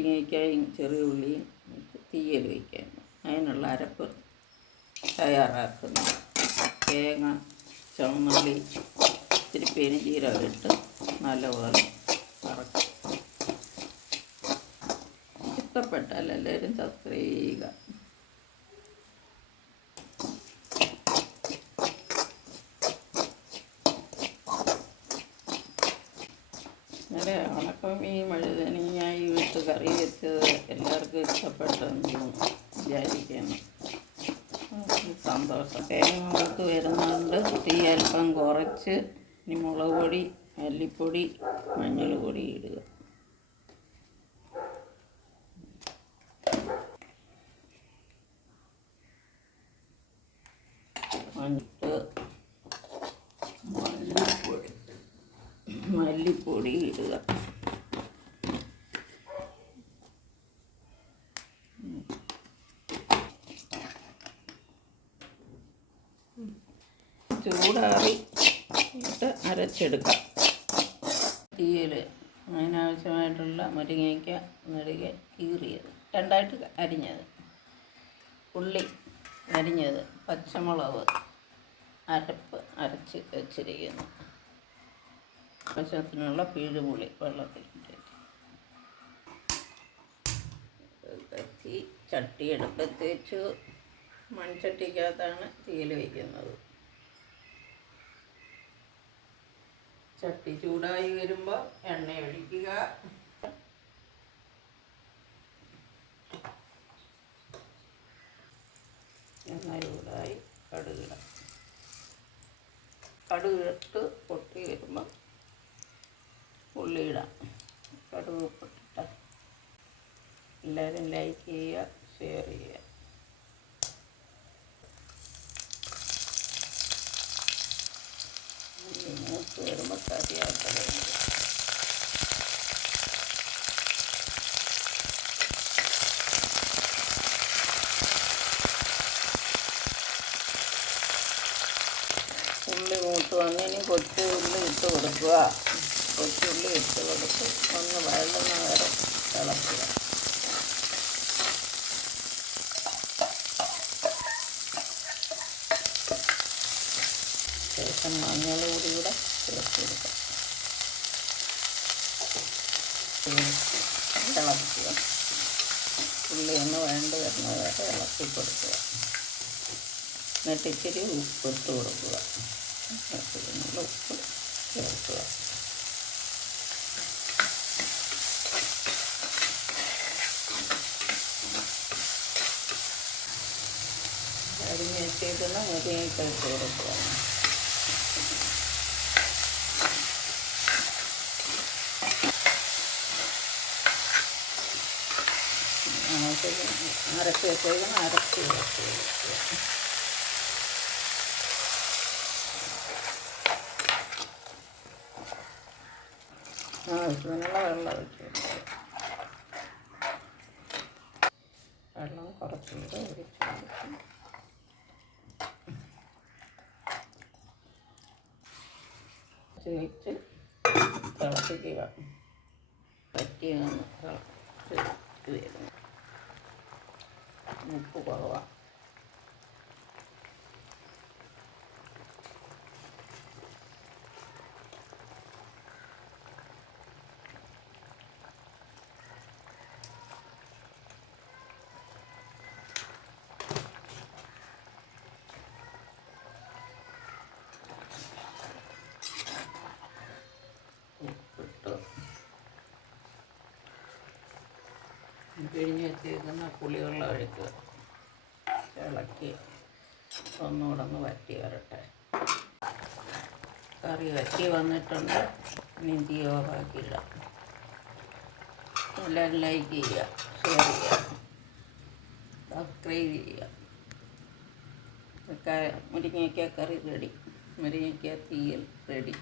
മുരിങ്ങയ്ക്കായും ചെറിയ ഉള്ളിയും തീയൽ വയ്ക്കാൻ അതിനുള്ള അരപ്പ് തയ്യാറാക്കുന്നു. തേങ്ങ, ചുവന്നുള്ളി, ഇത്തിരി പെരുംജീരകം ഇട്ട് നല്ലപോലെ വറക്കും. ഇഷ്ടപ്പെട്ടാൽ എല്ലാവരും സബ്സ്ക്രൈബ് ചെയ്യുക. അങ്ങനെ ഉണക്കമീൻ വഴുതനങ്ങായി വിട്ട് കറി വെച്ചത് എല്ലാവർക്കും ഇഷ്ടപ്പെട്ടെന്ന് വിചാരിക്കുന്നു. സന്തോഷം. തേങ്ങ മൂത്ത് വരുന്നുണ്ട്. തീ അല്പം കുറച്ച് ഇനി മുളക് പൊടി, മല്ലിപ്പൊടി, മഞ്ഞൾ പൊടി ഇടുക. മല്ലിപ്പൊടി ഇടുക. ചൂടാറി ഇട്ട് അരച്ചെടുക്കാം. തീയൽ അതിനാവശ്യമായിട്ടുള്ള മുരിങ്ങയ്ക്ക നെടുകെ കീറിയത്, രണ്ടായിട്ട് അരിഞ്ഞത്, ഉള്ളി അരിഞ്ഞത്, പച്ചമുളക് അരപ്പ് അരച്ച് വെച്ചിരിക്കുന്നു. ആവശ്യത്തിനുള്ള പിഴുപുളി വെള്ളത്തിലിട്ട് ചട്ടി എടുപ്പത്ത് വെച്ചു. മൺചട്ടിക്കകത്താണ് തീയൽ വയ്ക്കുന്നത്. ചട്ടി ചൂടായി വരുമ്പോൾ എണ്ണ ഒഴിക്കുക. എണ്ണ ചൂടായി കടുകിടാം. കടുകിട്ട് പൊട്ടി വരുമ്പോൾ ഉള്ളിയിടാം. കടുക് പൊട്ടിട്ട എല്ലാവരും ലൈക്ക് ചെയ്യുക, ഷെയർ ചെയ്യുക. മൂത്ത് വരുമ്പോൾ കറിയായിട്ട് ഉള്ളി മൂത്ത് വന്നതിന് കൊച്ചുള്ളി ഇട്ട് കൊടുക്കുക. കൊച്ചുള്ളി ഇട്ട് കൊടുത്ത് ഒന്ന് വഴലുന്ന വരെ തിളക്കുക. ശേഷം മഞ്ഞൾ കൂടി ചേർത്ത് കൊടുക്കുക. ഇളക്കുക. ഉള്ളി ഒന്ന് വഴണ്ട് വരുന്നത് വരെ ഇളക്കി കൊടുക്കുക. എന്നിട്ട് ഇച്ചിരി ഉപ്പിട്ട് കൊടുക്കുക. ഉപ്പ് ചേർക്കുക. അരിഞ്ഞ് വെച്ചേക്കുന്ന മുരിങ്ങയ്ക്ക ഇട്ട് കൊടുക്കുക. അരച്ച് വെച്ചേക്കുന്ന അരച്ച് വെച്ച് കൊടുക്കുക. ആവശ്യത്തിനുള്ള വെള്ളം ഒഴിച്ച് കൊടുക്കുക. വെള്ളം കുറച്ചുകൂടെ ഒഴിച്ച് കൊടുക്കും. വെച്ച് തിളപ്പിക്കുക. പറ്റി ഒന്ന് തിളച്ച് വരുന്നു. ഉപ്പ് കുറവാണ്. ഉപ്പിട്ട് പിഴിഞ്ഞ് വെച്ചേക്കുന്ന പുളിവെള്ളം ഒഴിക്കുക. ഇളക്കി ഒന്നുകൂടെ ഒന്ന് വറ്റി വരട്ടെ. കറി വറ്റി വന്നിട്ടുണ്ട്. ഇനി തീ ഓഫാക്കിയിടാം. എല്ലാവരും ലൈക്ക് ചെയ്യുക, ഷെയർ ചെയ്യുക, സബ്സ്ക്രൈബ് ചെയ്യുക. മുരിങ്ങയ്ക്ക കറി റെഡി. മുരിങ്ങയ്ക്ക തീയൽ റെഡി.